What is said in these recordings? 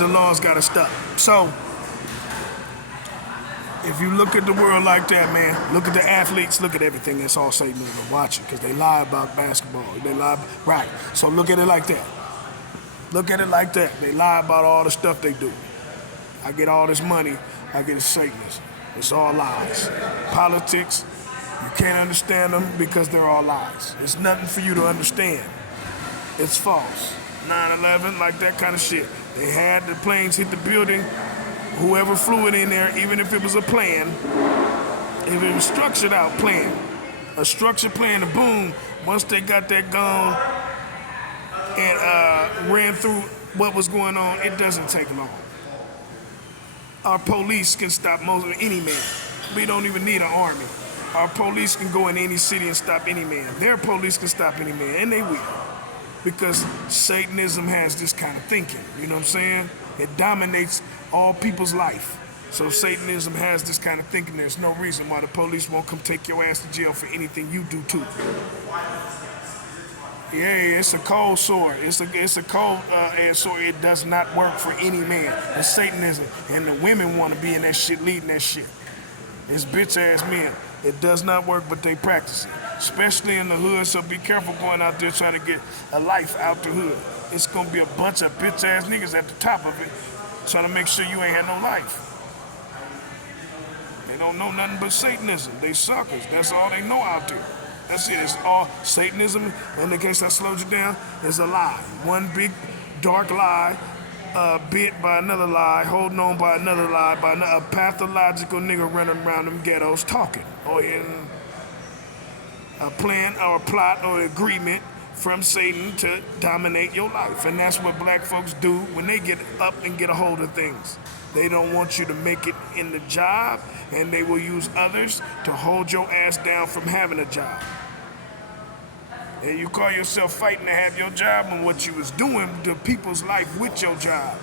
the laws gotta stop. So, if you look at the world like that, man, look at the athletes, look at everything. That's all Satanism. Watch it, because they lie about basketball. They lie, right. So look at it like that. Look at it like that. They lie about all the stuff they do. I get all this money, I get it Satanism. It's all lies. Politics, you can't understand them because they're all lies. It's nothing for you to understand. It's false. 9/11, like that kind of shit. They had the planes hit the building. Whoever flew it in there, even if it was a plan, if it was structured out plan, a structured plan, and boom, once they got that gone and ran through what was going on, it doesn't take long. Our police can stop most of any man. We don't even need an army. Our police can go in any city and stop any man. Their police can stop any man, and they will. Because Satanism has this kind of thinking, you know what I'm saying? It dominates all people's life. So Satanism has this kind of thinking. There's no reason why the police won't come take your ass to jail for anything you do too. Yeah, it's a cold sword. It's a cold sword. It does not work for any man. It's Satanism, and the women want to be in that shit, leading that shit. It's bitch ass men. It does not work, but they practice it, especially in the hood. So be careful going out there trying to get a life out the hood. It's gonna be a bunch of bitch ass niggas at the top of it, trying to make sure you ain't had no life. They don't know nothing but Satanism. They suckers. That's all they know out there. That's it. It's all Satanism. In the case I slowed you down, is a lie. One big dark lie, bit by another lie, holding on by another lie, by a pathological nigga running around them ghettos talking, or in a plan or a plot or agreement from Satan to dominate your life. And that's what black folks do when they get up and get a hold of things. They don't want you to make it in the job, and they will use others to hold your ass down from having a job. And you call yourself fighting to have your job, and what you was doing to people's life with your job.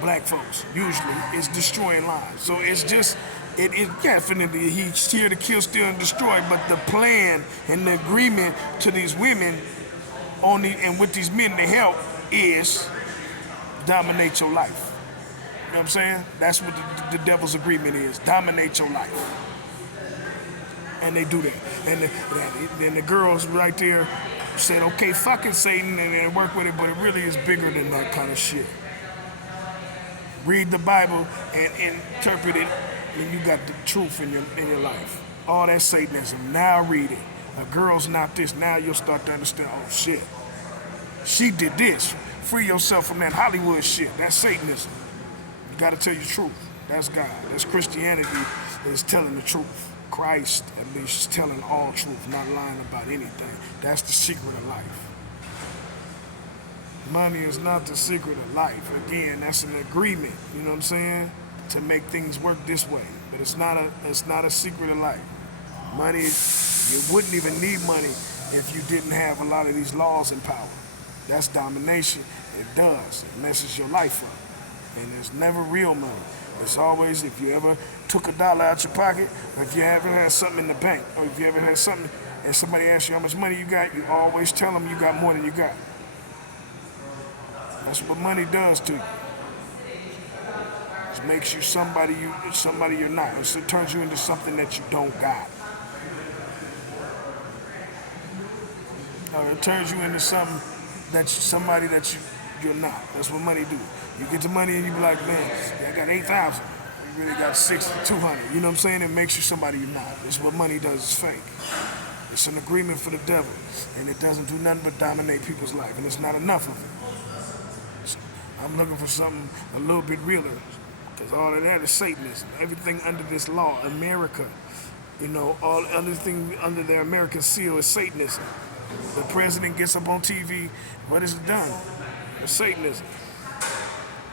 Black folks, usually, is destroying lives. So it's just, it is definitely, he's here to kill, steal, and destroy, but the plan and the agreement to these women and with these men to help is dominate your life. You know what I'm saying? That's what the devil's agreement is, dominate your life. And they do that. And the girls right there said, okay, fuck it, Satan, and they work with it, but it really is bigger than that kind of shit. Read the Bible and interpret it, and you got the truth in your life. All that Satanism. Now read it. A girl's not this. Now you'll start to understand, oh shit. She did this. Free yourself from that Hollywood shit. That's Satanism. You gotta tell your truth. That's God. That's Christianity is telling the truth. Christ, at least, is telling all truth, not lying about anything. That's the secret of life. Money is not the secret of life. Again, that's an agreement, you know what I'm saying? To make things work this way. But it's not a secret of life. Money, you wouldn't even need money if you didn't have a lot of these laws in power. That's domination. It does. It messes your life up. And it's never real money. It's always, if you ever took $1 out your pocket, or if you ever had something in the bank, or if you ever had something and somebody asks you how much money you got, you always tell them you got more than you got. That's what money does to you. It makes you somebody you're not. It turns you into something that you don't got. Or it turns you into somebody that you're not. That's what money do. You get the money and you be like, man, I got 8,000. You really got 200. You know what I'm saying? It makes you somebody you're not. That's what money does. It's fake. It's an agreement for the devil, and it doesn't do nothing but dominate people's life, and it's not enough of it. So I'm looking for something a little bit realer, because all of that is Satanism. Everything under this law, America, all everything under the American seal is Satanism. The president gets up on TV, what is it done? It's Satanism.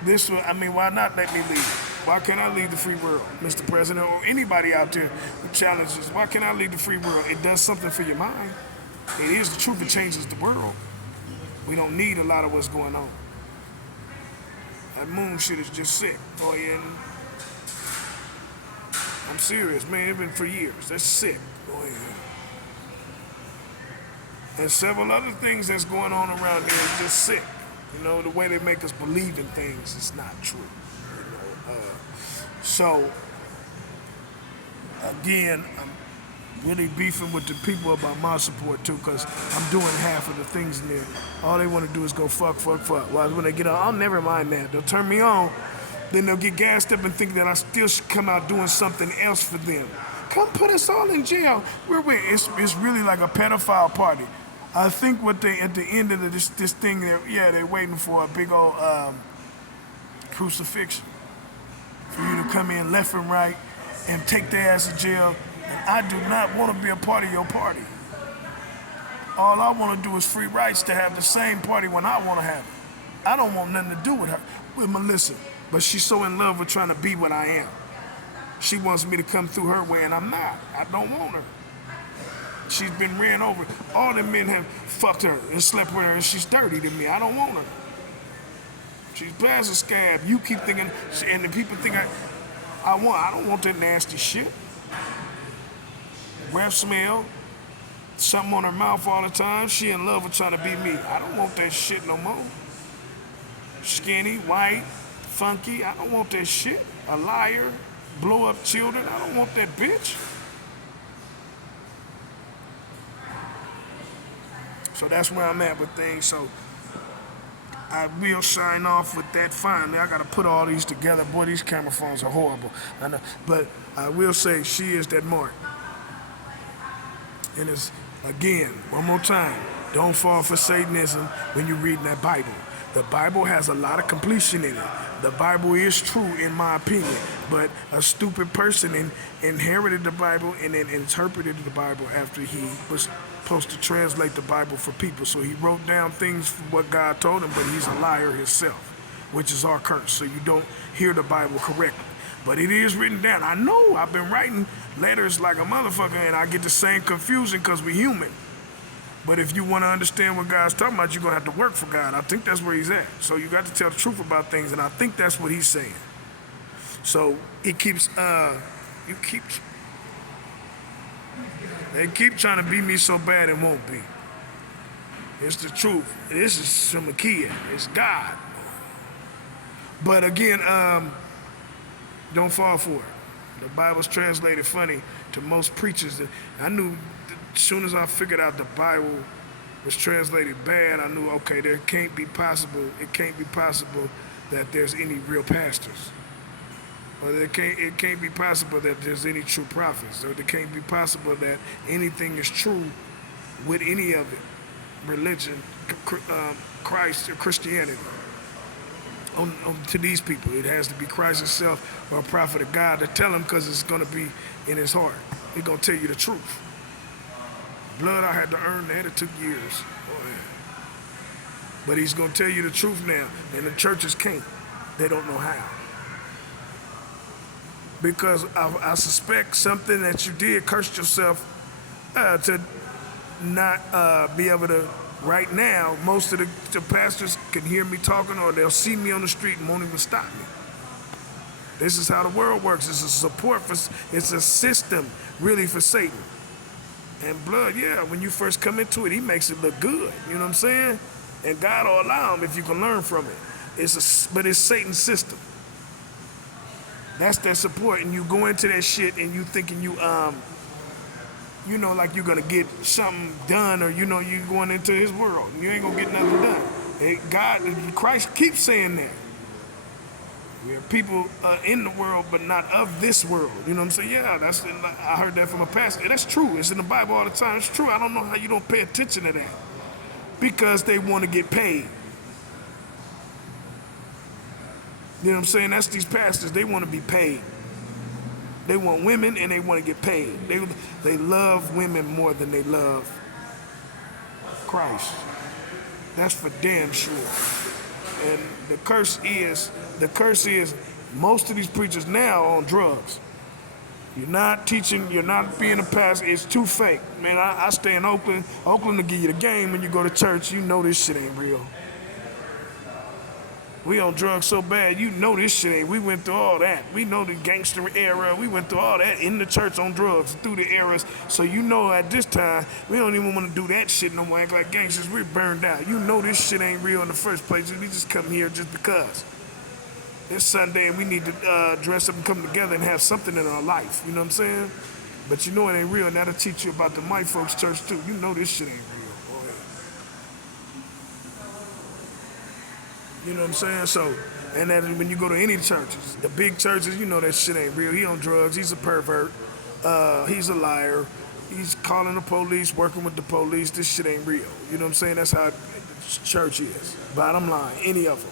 Why not let me lead? Why can't I lead the free world, Mr. President, or anybody out there who challenges? Why can't I lead the free world? It does something for your mind. It is the truth. It changes the world. We don't need a lot of what's going on. That moon shit is just sick. Oh, yeah. I'm serious, man. It's been for years. That's sick. Oh, yeah. And several other things that's going on around here is just sick. You know, the way they make us believe in things is not true. So, again, I'm really beefing with the people about my support too, because I'm doing half of the things in there. All they want to do is go fuck, fuck, fuck. Well, when they get out, I'll never mind that. They'll turn me on, then they'll get gassed up and think that I still should come out doing something else for them. Come put us all in jail. It's really like a pedophile party. I think what they, at the end of this thing, they're waiting for a big old crucifixion. For you to come in left and right and take their ass to jail. And I do not want to be a part of your party. All I want to do is free rights to have the same party when I want to have it. I don't want nothing to do with her, with Melissa. But she's so in love with trying to be what I am. She wants me to come through her way, and I'm not. I don't want her. She's been ran over. All the men have fucked her and slept with her, and she's dirty to me. I don't want her. She's past a scab. You keep thinking, and the people think I don't want that nasty shit. Breath smell, something on her mouth all the time. She in love with trying to be me. I don't want that shit no more. Skinny, white, funky. I don't want that shit. A liar, blow up children. I don't want that bitch. So that's where I'm at with things. So I will sign off with that finally. I got to put all these together. Boy, these camera phones are horrible. I know. But I will say she is that mark. And it's, again, one more time, don't fall for Satanism when you're reading that Bible. The Bible has a lot of completion in it. The Bible is true, in my opinion, but a stupid person inherited the Bible and then interpreted the Bible after he was supposed to translate the Bible for people. So he wrote down things for what God told him, but he's a liar himself, which is our curse. So you don't hear the Bible correctly. But it is written down. I know I've been writing letters like a motherfucker, and I get the same confusion because we're human. But if you want to understand what God's talking about, you're going to have to work for God. I think that's where he's at. So you got to tell the truth about things, and I think that's what he's saying. So it keeps, they keep trying to be me so bad it won't be. It's the truth. This is Shemakia. It's God. But again, don't fall for it. The Bible's translated funny to most preachers. I knew as soon as I figured out the Bible was translated bad, I knew, okay, it can't be possible that there's any real pastors. Or it can't be possible that there's any true prophets. Or it can't be possible that anything is true with any of it. Religion, Christ, or Christianity. To these people, it has to be Christ himself or a prophet of God to tell him, because it's going to be in his heart. He's going to tell you the truth. Blood I had to earn that. It took years. Oh, yeah. But he's going to tell you the truth now, and the churches can't. They don't know how. Because I suspect something that you did cursed yourself to not be able to. Right now, most of the pastors can hear me talking, or they'll see me on the street and won't even stop me. This is how the world works. It's a support it's a system really for Satan. And blood, yeah, when you first come into it, he makes it look good. You know what I'm saying? And God will allow him if you can learn from it. But it's Satan's system. That's that support, and you go into that shit and you thinking like you're gonna get something done, or you're going into his world. You ain't gonna get nothing done. Christ keeps saying that. We are people in the world, but not of this world. You know what I'm saying? Yeah, I heard that from a pastor. That's true. It's in the Bible all the time. It's true. I don't know how you don't pay attention to that. Because they want to get paid. You know what I'm saying? That's these pastors. They want to be paid. They want women and they want to get paid. They love women more than they love Christ. That's for damn sure. And the curse is most of these preachers now are on drugs. You're not teaching, you're not being a pastor. It's too fake. Man, I stay in Oakland. Oakland will give you the game when you go to church. You know this shit ain't real. We on drugs so bad, you know this shit ain't. We went through all that. We know the gangster era. We went through all that in the church on drugs through the eras. So you know at this time, we don't even want to do that shit no more. Act like gangsters. We're burned out. You know this shit ain't real in the first place. We just come here just because. It's Sunday and we need to dress up and come together and have something in our life. You know what I'm saying? But you know it ain't real. And that'll teach you about the white folks church too. You know this shit ain't real. Boy. You know what I'm saying? So, and that when you go to any churches, the big churches, you know that shit ain't real. He on drugs. He's a pervert. He's a liar. He's calling the police, working with the police. This shit ain't real. You know what I'm saying? That's how church is. Bottom line, any of them.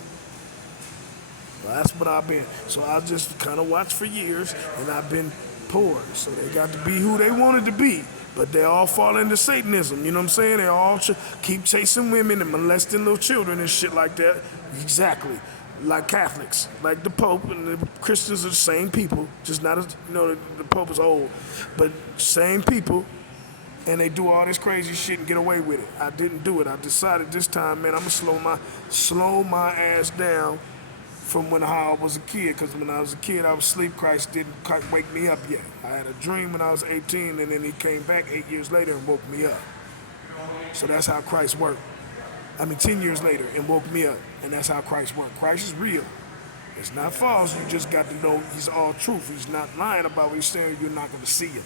Well, that's what I've been. So I just kind of watched for years, and I've been poor. So they got to be who they wanted to be. But they all fall into Satanism. You know what I'm saying? They all keep chasing women and molesting little children and shit like that. Exactly. Like Catholics, like the Pope and the Christians are the same people. Just not as, you know, the Pope is old. But same people. And they do all this crazy shit and get away with it. I didn't do it. I decided this time, man, I'm going to slow my ass down from how I was a kid, because when I was a kid, I was asleep. Christ didn't quite wake me up yet. I had a dream when I was 18, and then he came back 8 years later and woke me up. So that's how Christ worked. 10 years later and woke me up, and that's how Christ worked. Christ is real. It's not false. You just got to know he's all truth. He's not lying about what he's saying. You're not going to see it.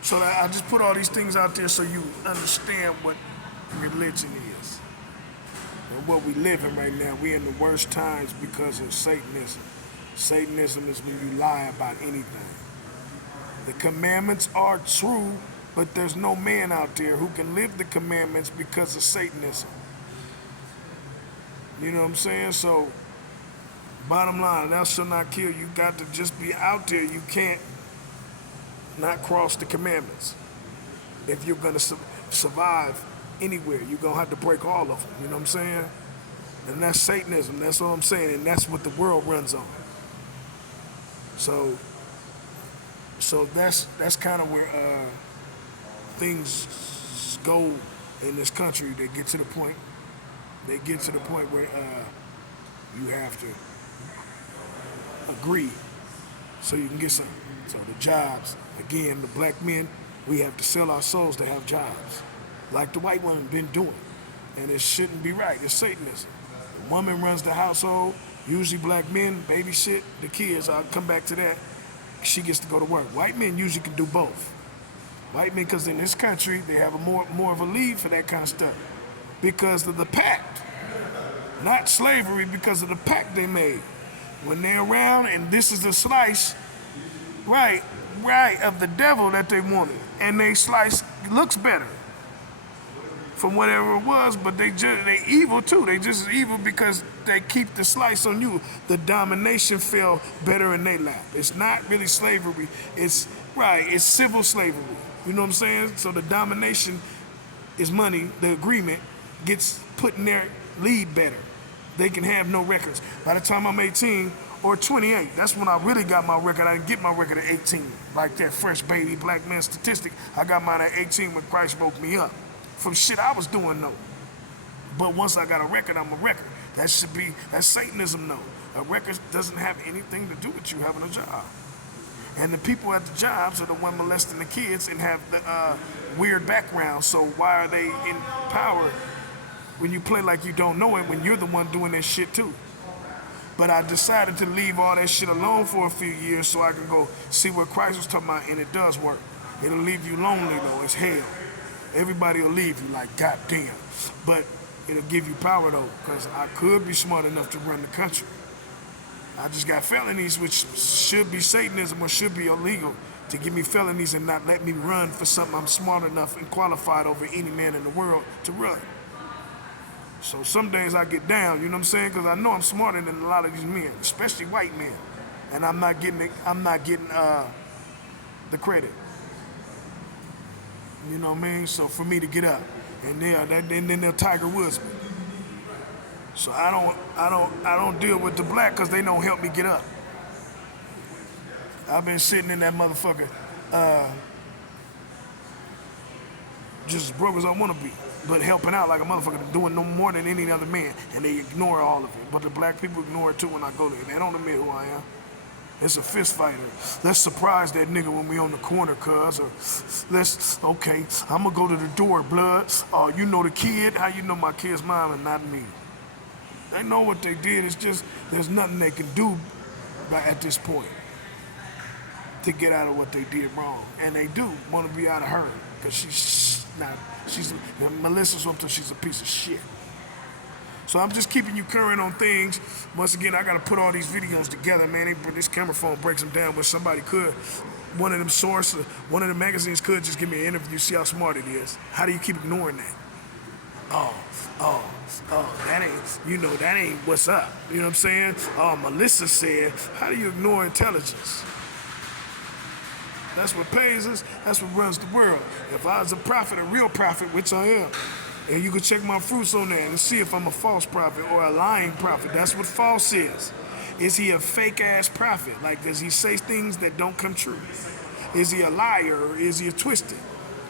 So I just put all these things out there so you understand what religion is. And what we live in right now, we're in the worst times because of Satanism. Satanism is when you lie about anything. The commandments are true, but there's no man out there who can live the commandments because of Satanism. You know what I'm saying? So, bottom line, thou shalt not kill. You got to just be out there. You can't not cross the commandments. If you're going to survive anywhere, you're going to have to break all of them. You know what I'm saying? And that's Satanism. That's all I'm saying. And that's what the world runs on. So that's kind of where things go in this country. They get to the point where you have to agree so you can get something. So the jobs, again, the black men, we have to sell our souls to have jobs, like the white woman been doing. And it shouldn't be right. It's Satanism. The woman runs the household, usually black men babysit the kids. I'll come back to that. She gets to go to work. White men usually can do both. White men, because in this country, they have a more of a lead for that kind of stuff. Because of the pact. Not slavery, because of the pact they made. When they're around, and this is the slice, right, of the devil that they wanted. And they slice looks better from whatever it was, but they evil too. They just evil because they keep the slice on you. The domination fell better in their lap. It's not really slavery. It's civil slavery. You know what I'm saying? So the domination is money. The agreement gets put in their lead better. They can have no records. By the time I'm 18 or 28, that's when I really got my record. I didn't get my record at 18. Like that fresh baby black man statistic. I got mine at 18 when Christ woke me up. From shit I was doing, though. But once I got a record, I'm a record. That's Satanism, though. A record doesn't have anything to do with you having a job. And the people at the jobs are the one molesting the kids and have the weird background. So why are they in power when you play like you don't know it when you're the one doing that shit too? But I decided to leave all that shit alone for a few years so I can go see what Christ was talking about, and it does work. It'll leave you lonely, though. It's hell. Everybody will leave you like, goddamn. But it'll give you power, though, because I could be smart enough to run the country. I just got felonies, which should be Satanism or should be illegal, to give me felonies and not let me run for something I'm smart enough and qualified over any man in the world to run. So some days I get down, you know what I'm saying? Because I know I'm smarter than a lot of these men, especially white men. And I'm not getting the credit. You know what I mean? So for me to get up, and then they'll Tiger Woods me. So I don't deal with the black because they don't help me get up. I've been sitting in that motherfucker just as broke as I want to be, but helping out like a motherfucker, doing no more than any other man, and they ignore all of it. But the black people ignore it too when I go there. They don't admit who I am. It's a fist fighter. Let's surprise that nigga when we on the corner, cuz. Or okay, I'm gonna go to the door, blood. You know the kid? How you know my kid's mom and not me? They know what they did. It's just there's nothing they can do at this point to get out of what they did wrong. And they do want to be out of her because Melissa's up to she's a piece of shit. So I'm just keeping you current on things. Once again, I gotta put all these videos together, man. This camera phone breaks them down, but somebody could. One of them sources, one of the magazines could just give me an interview, see how smart it is. How do you keep ignoring that? That ain't what's up. You know what I'm saying? Melissa said, how do you ignore intelligence? That's what pays us. That's what runs the world. If I was a prophet, a real prophet, which I am, and you can check my fruits on that and see if I'm a false prophet or a lying prophet. That's what false is. Is he a fake-ass prophet? Like, does he say things that don't come true? Is he a liar or is he a twisted?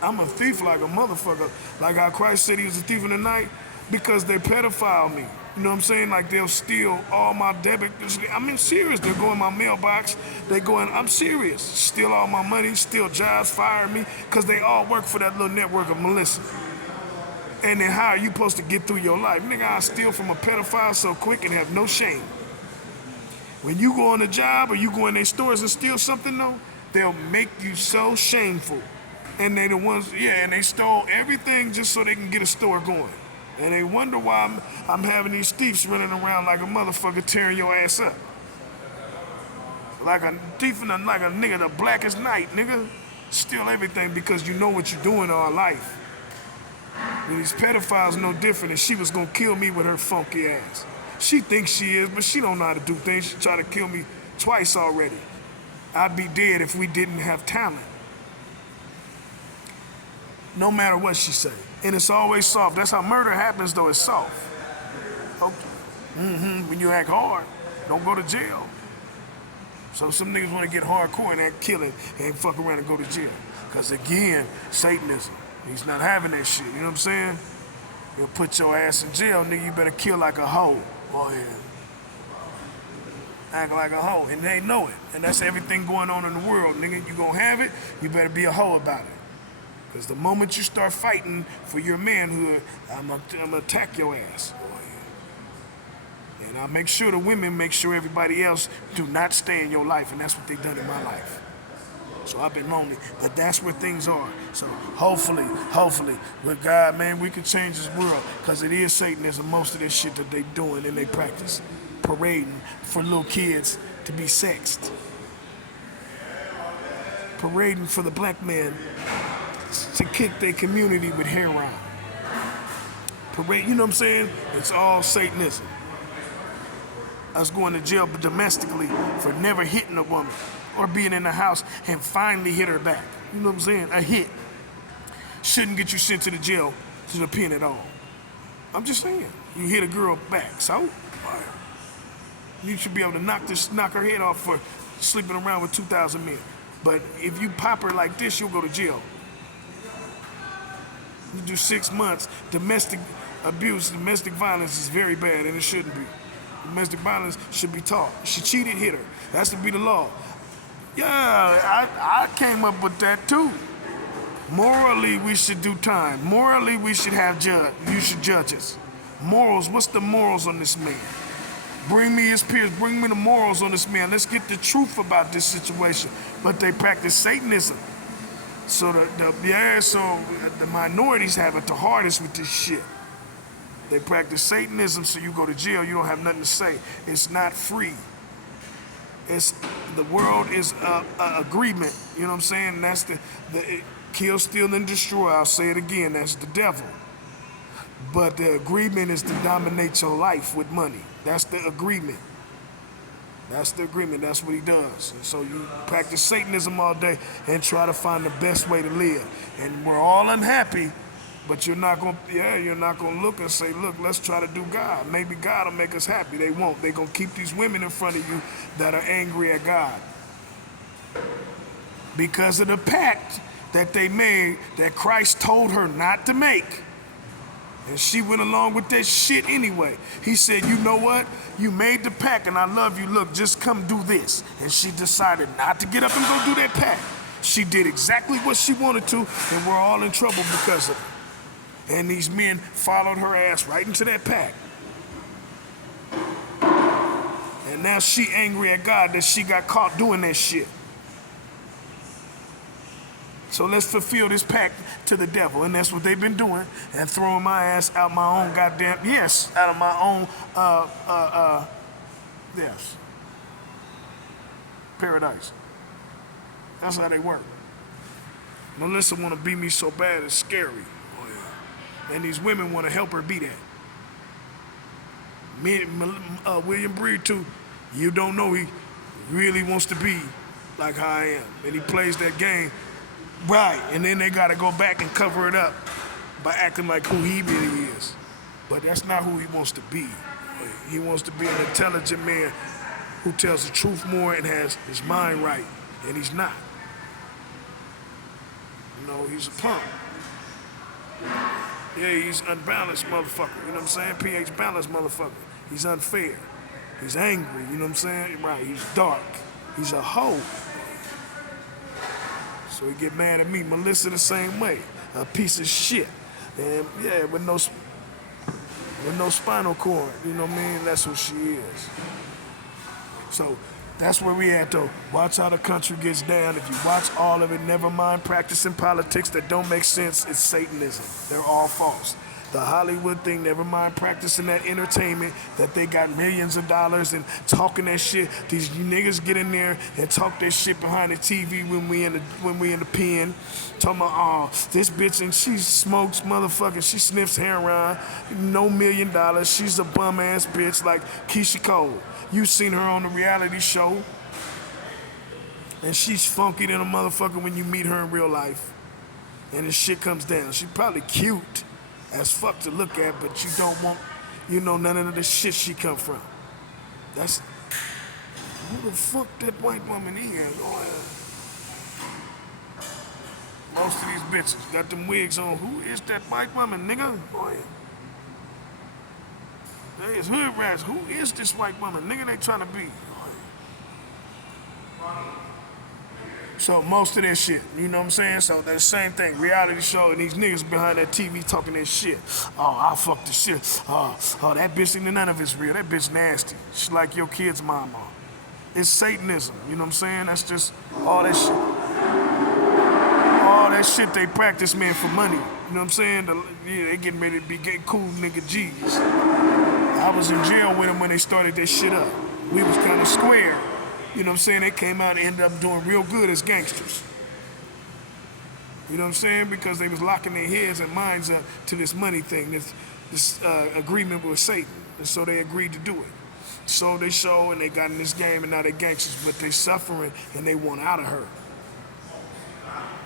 I'm a thief like a motherfucker. Like how Christ said he was a thief in the night because they pedophile me. You know what I'm saying? Like they'll steal all my debit. I'm serious. They'll go in my mailbox. I'm serious. Steal all my money, steal jobs, fire me, because they all work for that little network of Melissa. And then how are you supposed to get through your life? Nigga, I steal from a pedophile so quick and have no shame. When you go on a job or you go in their stores and steal something though, they'll make you so shameful. And they the ones, and they stole everything just so they can get a store going. And they wonder why I'm having these thieves running around like a motherfucker tearing your ass up. Like a thief like a nigga, the blackest night, nigga. Steal everything because you know what you're doing all life. And these pedophiles no different, and she was gonna kill me with her funky ass. She thinks she is, but she don't know how to do things. She tried to kill me twice already. I'd be dead if we didn't have talent. No matter what she say. And it's always soft. That's how murder happens though, it's soft. Okay. When you act hard, don't go to jail. So some niggas wanna get hardcore and act killing and fuck around and go to jail. Cause again, Satanism. He's not having that shit, you know what I'm saying? He'll put your ass in jail, nigga, you better kill like a hoe. Go ahead. Act like a hoe, and they know it. And that's everything going on in the world, nigga. You gonna have it, you better be a hoe about it. Because the moment you start fighting for your manhood, I'm gonna attack your ass. Go ahead. And I'll make sure the women make sure everybody else do not stay in your life, and that's what they done in my life. So I've been lonely, but that's where things are. So hopefully, with God, man, we can change this world, because it is Satanism, most of this shit that they doing and they practice. Parading for little kids to be sexed. Parading for the black man to kick their community with heroin. Parade, you know what I'm saying? It's all Satanism. Us going to jail domestically for never hitting a woman or being in the house and finally hit her back. You know what I'm saying? A hit shouldn't get you sent to the jail to the pen at all. I'm just saying. You hit a girl back, so you should be able to knock her head off for sleeping around with 2,000 men. But if you pop her like this, you'll go to jail. You do 6 months. Domestic abuse, domestic violence is very bad, and it shouldn't be. Domestic violence should be taught. She cheated, hit her. That's to be the law. Yeah, I came up with that too. Morally, we should do time. Morally, we should have judges. Morals, what's the morals on this man? Bring me his peers, bring me the morals on this man. Let's get the truth about this situation. But they practice Satanism. So the minorities have it the hardest with this shit. They practice Satanism, so you go to jail, you don't have nothing to say. It's not free. The world is a agreement, you know what I'm saying? And that's the kill, steal, and destroy. I'll say it again, that's the devil. But the agreement is to dominate your life with money. That's the agreement. That's the agreement, that's what he does. And so you practice Satanism all day and try to find the best way to live. And we're all unhappy, but you're not gonna look and say, look, let's try to do God. Maybe God will make us happy. They won't. They're gonna keep these women in front of you that are angry at God. Because of the pact that they made that Christ told her not to make. And she went along with that shit anyway. He said, you know what? You made the pact and I love you. Look, just come do this. And she decided not to get up and go do that pact. She did exactly what she wanted to, and we're all in trouble because of it. And these men followed her ass right into that pact. And now she angry at God that she got caught doing that shit. So let's fulfill this pact to the devil. And that's what they've been doing. And throwing my ass out my own goddamn, yes, out of my own, yes, paradise. That's how they work. Melissa want to be me so bad it's scary. Oh, yeah. And these women want to help her be that. William Breed too. You don't know he really wants to be like how I am. And he plays that game. Right, and then they gotta go back and cover it up by acting like who he really is. But that's not who he wants to be. He wants to be an intelligent man who tells the truth more and has his mind right, and he's not. You know, he's a punk. Yeah, he's unbalanced motherfucker, you know what I'm saying? pH balanced motherfucker. He's unfair. He's angry, you know what I'm saying? Right, he's dark. He's a hoe. So he get mad at me. Melissa the same way, a piece of shit. And yeah, with no spinal cord, you know what I mean? That's who she is. So that's where we at though. Watch how the country gets down. If you watch all of it, never mind practicing politics that don't make sense, it's Satanism. They're all false. The Hollywood thing, never mind practicing that entertainment, that they got millions of dollars and talking that shit. These niggas get in there and talk that shit behind the TV when we in the pen. Talking about, oh, this bitch and she smokes motherfucking, she sniffs heroin, no $1 million. She's a bum ass bitch like Keisha Cole. You seen her on the reality show. And she's funky than a motherfucker when you meet her in real life. And the shit comes down. She probably cute as fuck to look at, but you don't want, you know, none of the shit she come from. That's, who the fuck that white woman is? Oh, yeah. Most of these bitches got them wigs on. Who is that white woman, nigga? Oh, yeah. They is hood rats. Who is this white woman? Nigga, they trying to be. Oh, yeah. So most of that shit, you know what I'm saying? So that's the same thing, reality show, and these niggas behind that TV talking that shit. Oh, I fuck the shit. Oh, that bitch, none of it's real. That bitch nasty. She's like your kid's mama. It's Satanism, you know what I'm saying? That's just all that shit. All that shit they practice, man, for money. You know what I'm saying? Yeah, they getting ready to be getting cool nigga G's. I was in jail with them when they started this shit up. We was kind of square. You know what I'm saying? They came out and ended up doing real good as gangsters. You know what I'm saying? Because they was locking their heads and minds up to this money thing, this agreement with Satan. And so they agreed to do it. So they show and they got in this game and now they gangsters, but they suffering and they want out of her.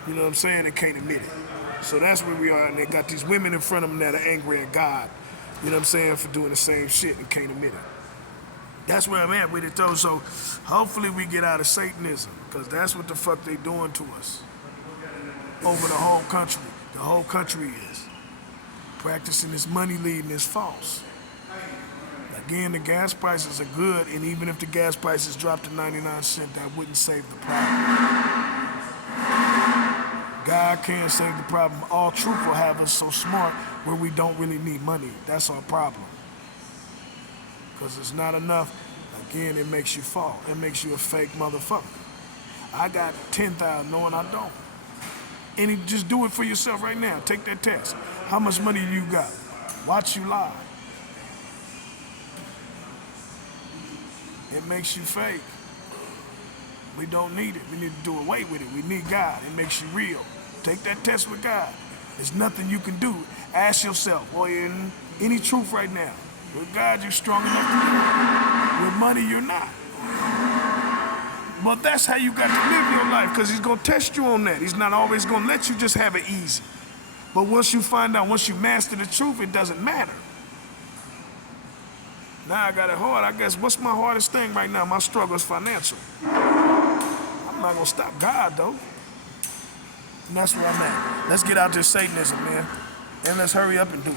You know what I'm saying? They can't admit it. So that's where we are, and they got these women in front of them that are angry at God. You know what I'm saying? For doing the same shit and can't admit it. That's where I'm at with it though, so hopefully we get out of Satanism, because that's what the fuck they doing to us. Over the whole country. The whole country is. Practicing this money leading is false. Again, the gas prices are good, and even if the gas prices drop to 99 cents, that wouldn't save the problem. God can't save the problem. All truth will have us so smart where we don't really need money. That's our problem. Because it's not enough, again, it makes you fall. It makes you a fake motherfucker. I got 10,000 knowing I don't. Just do it for yourself right now. Take that test. How much money do you got? Watch you lie. It makes you fake. We don't need it. We need to do away with it. We need God. It makes you real. Take that test with God. There's nothing you can do. Ask yourself, boy, any truth right now. With God, you're strong enough to do it. With money, you're not. But that's how you got to live your life, because he's going to test you on that. He's not always going to let you just have it easy. But once you find out, once you master the truth, it doesn't matter. Now I got it hard. I guess what's my hardest thing right now? My struggle is financial. I'm not going to stop God, though. And that's where I'm at. Let's get out this Satanism, man. And let's hurry up and do it.